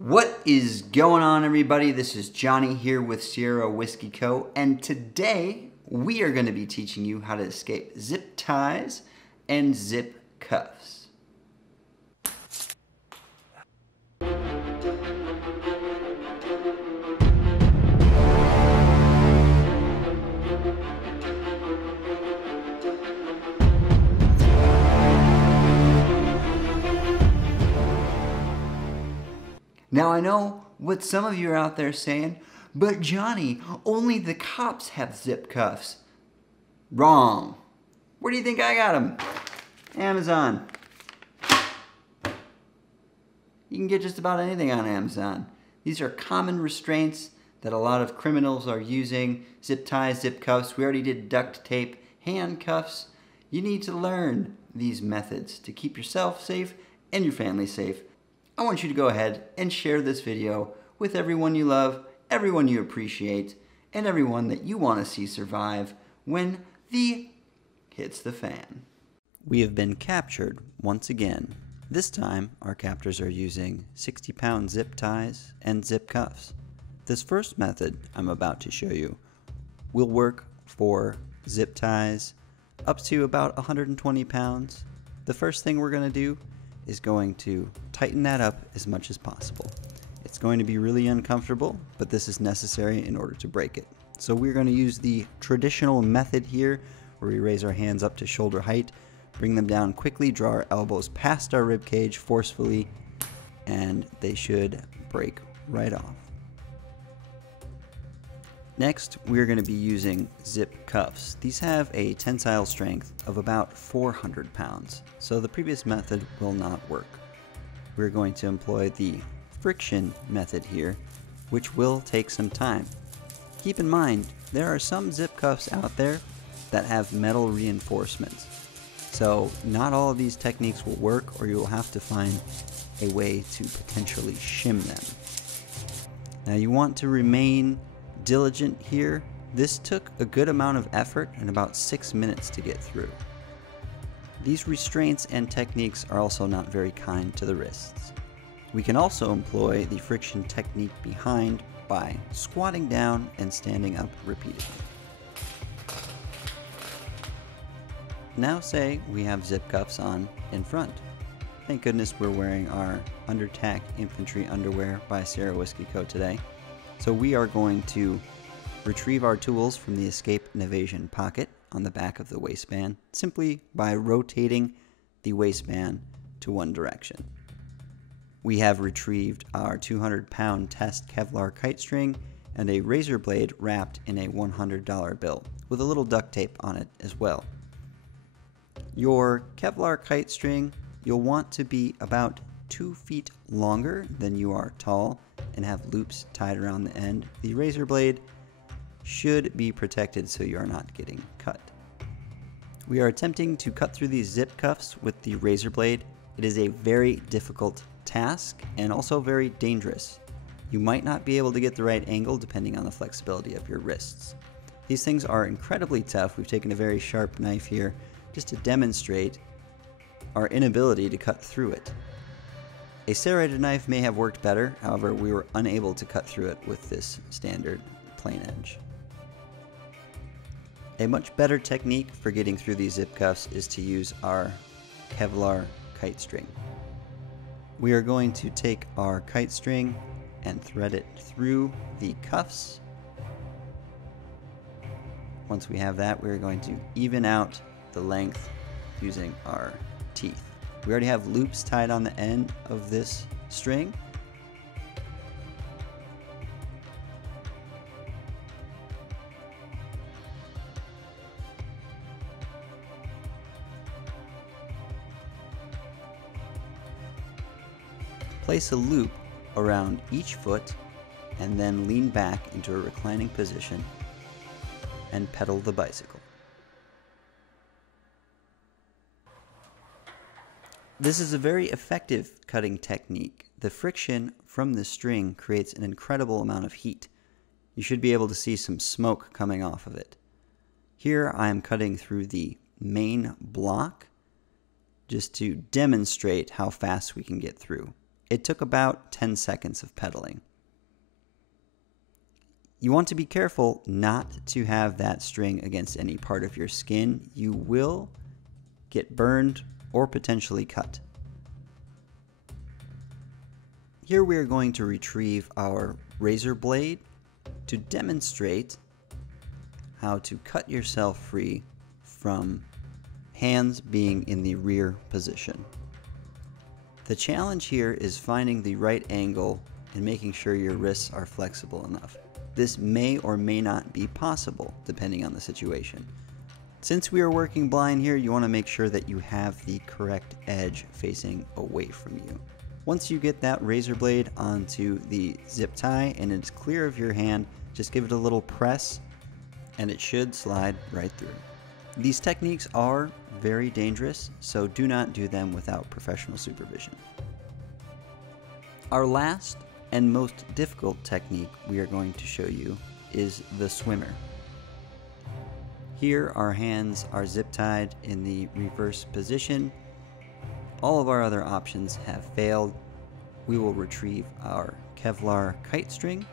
What is going on, everybody? This is Johnny here with Sierra Whiskey Co. And today we are going to be teaching you how to escape zip ties and zip cuffs. Now I know what some of you are out there saying, but Johnny, only the cops have zip cuffs. Wrong. Where do you think I got them? Amazon. You can get just about anything on Amazon. These are common restraints that a lot of criminals are using. Zip ties, zip cuffs. We already did duct tape, handcuffs. You need to learn these methods to keep yourself safe and your family safe. I want you to go ahead and share this video with everyone you love, everyone you appreciate, and everyone that you want to see survive when the hits the fan. We have been captured once again. This time, our captors are using 60-pound zip ties and zip cuffs. This first method I'm about to show you will work for zip ties up to about 120 pounds. The first thing we're going to do is going to tighten that up as much as possible. It's going to be really uncomfortable, but this is necessary in order to break it. So we're going to use the traditional method here, where we raise our hands up to shoulder height, bring them down quickly, draw our elbows past our rib cage forcefully, and they should break right off. Next, we're going to be using zip cuffs. These have a tensile strength of about 400 pounds, so the previous method will not work. We're going to employ the friction method here, which will take some time. Keep in mind, there are some zip cuffs out there that have metal reinforcements, so not all of these techniques will work, or you will have to find a way to potentially shim them. Now you want to remain diligent here. This took a good amount of effort and about 6 minutes to get through. These restraints and techniques are also not very kind to the wrists. We can also employ the friction technique behind by squatting down and standing up repeatedly. Now say we have zip cuffs on in front. Thank goodness we're wearing our Undertac Infantry underwear by Sierra Whiskey Co. today. So we are going to retrieve our tools from the escape and evasion pocket on the back of the waistband simply by rotating the waistband to one direction. We have retrieved our 200-pound test Kevlar kite string and a razor blade wrapped in a $100 bill with a little duct tape on it as well. Your Kevlar kite string, you'll want to be about 2 feet longer than you are tall and have loops tied around the end. The razor blade should be protected so you are not getting cut. We are attempting to cut through these zip cuffs with the razor blade. It is a very difficult task and also very dangerous. You might not be able to get the right angle depending on the flexibility of your wrists. These things are incredibly tough. We've taken a very sharp knife here just to demonstrate our inability to cut through it. A serrated knife may have worked better, however, we were unable to cut through it with this standard plain edge. A much better technique for getting through these zip cuffs is to use our Kevlar kite string. We are going to take our kite string and thread it through the cuffs. Once we have that, we're going to even out the length using our teeth. We already have loops tied on the end of this string. Place a loop around each foot and then lean back into a reclining position and pedal the bicycle. This is a very effective cutting technique. The friction from the string creates an incredible amount of heat. You should be able to see some smoke coming off of it. Here I am cutting through the main block just to demonstrate how fast we can get through. It took about 10 seconds of pedaling. You want to be careful not to have that string against any part of your skin. You will get burned or potentially cut. Here we are going to retrieve our razor blade to demonstrate how to cut yourself free from hands being in the rear position. The challenge here is finding the right angle and making sure your wrists are flexible enough. This may or may not be possible depending on the situation. Since we are working blind here, you want to make sure that you have the correct edge facing away from you. Once you get that razor blade onto the zip tie and it's clear of your hand, just give it a little press and it should slide right through. These techniques are very dangerous, so do not do them without professional supervision. Our last and most difficult technique we are going to show you is the swimmer. Here our hands are zip tied in the reverse position. All of our other options have failed. We will retrieve our Kevlar kite string.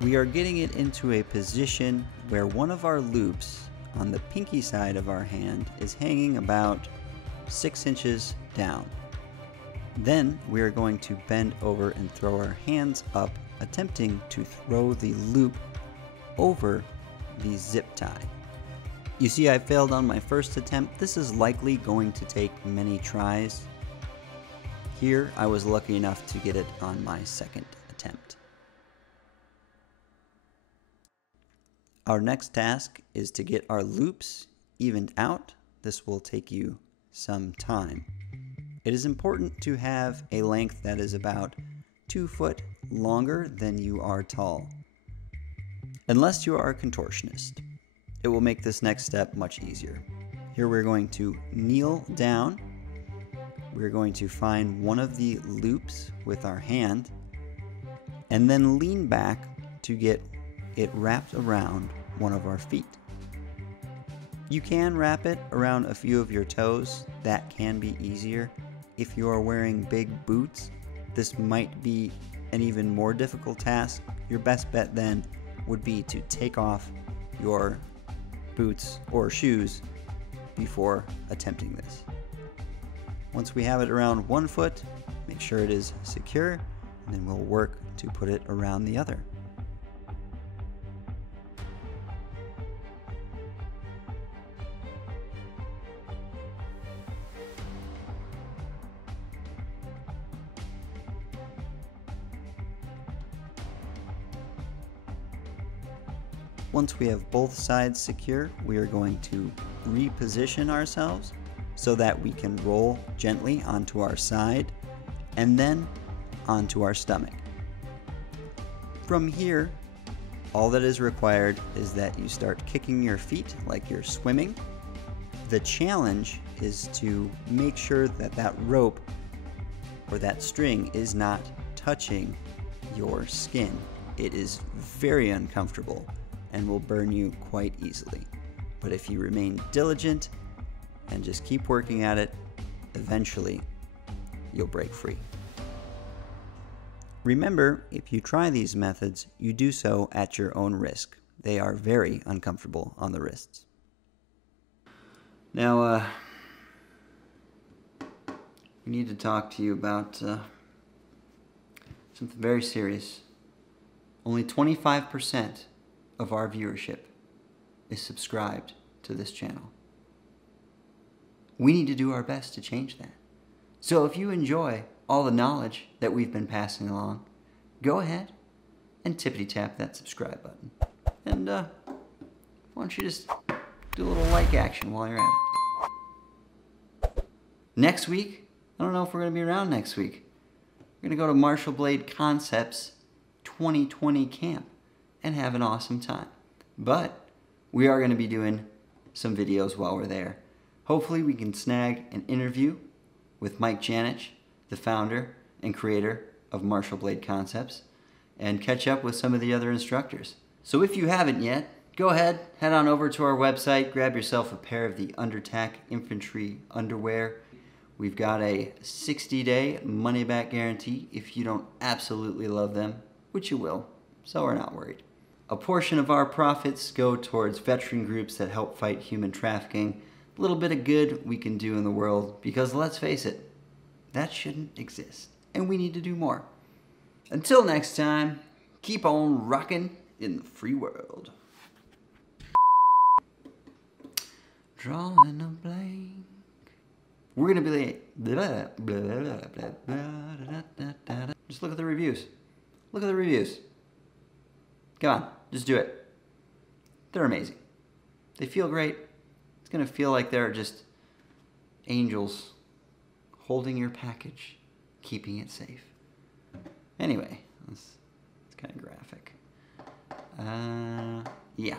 We are getting it into a position where one of our loops on the pinky side of our hand is hanging about 6 inches down. Then we are going to bend over and throw our hands up, attempting to throw the loop over the zip tie. You see, I failed on my first attempt. This is likely going to take many tries. Here, I was lucky enough to get it on my second attempt. Our next task is to get our loops evened out. This will take you some time. It is important to have a length that is about 2 foot longer than you are tall. Unless you are a contortionist, it will make this next step much easier. Here we're going to kneel down. We're going to find one of the loops with our hand and then lean back to get it wrapped around one of our feet. You can wrap it around a few of your toes. That can be easier. If you are wearing big boots, this might be an even more difficult task. Your best bet then would be to take off your boots or shoes before attempting this. Once we have it around 1 foot, make sure it is secure, and then we'll work to put it around the other. Once we have both sides secure, we are going to reposition ourselves so that we can roll gently onto our side and then onto our stomach. From here, all that is required is that you start kicking your feet like you're swimming. The challenge is to make sure that that rope or that string is not touching your skin. It is very uncomfortable and will burn you quite easily. But if you remain diligent and just keep working at it, eventually you'll break free. Remember, if you try these methods, you do so at your own risk. They are very uncomfortable on the wrists. Now, we need to talk to you about something very serious. Only 25% of our viewership is subscribed to this channel. We need to do our best to change that. So if you enjoy all the knowledge that we've been passing along, go ahead and tippity tap that subscribe button. And why don't you just do a little like action while you're at it. Next week, I don't know if we're going to be around next week. We're going to go to Martial Blade Concepts 2020 camp and have an awesome time. But we are going to be doing some videos while we're there. Hopefully we can snag an interview with Mike Janich, the founder and creator of Martial Blade Concepts, and catch up with some of the other instructors. So if you haven't yet, go ahead, head on over to our website, grab yourself a pair of the Undertac Infantry underwear. We've got a 60-day money-back guarantee if you don't absolutely love them, which you will, so we're not worried. A portion of our profits go towards veteran groups that help fight human trafficking. A little bit of good we can do in the world, because let's face it, that shouldn't exist, and we need to do more. Until next time, keep on rocking in the free world. Drawing a blank. We're gonna be like, blah, blah, blah, blah, blah, da, da, da. Just look at the reviews. Look at the reviews. Come on, just do it. They're amazing. They feel great. It's gonna feel like they're just angels holding your package, keeping it safe. Anyway, it's kind of graphic. Yeah.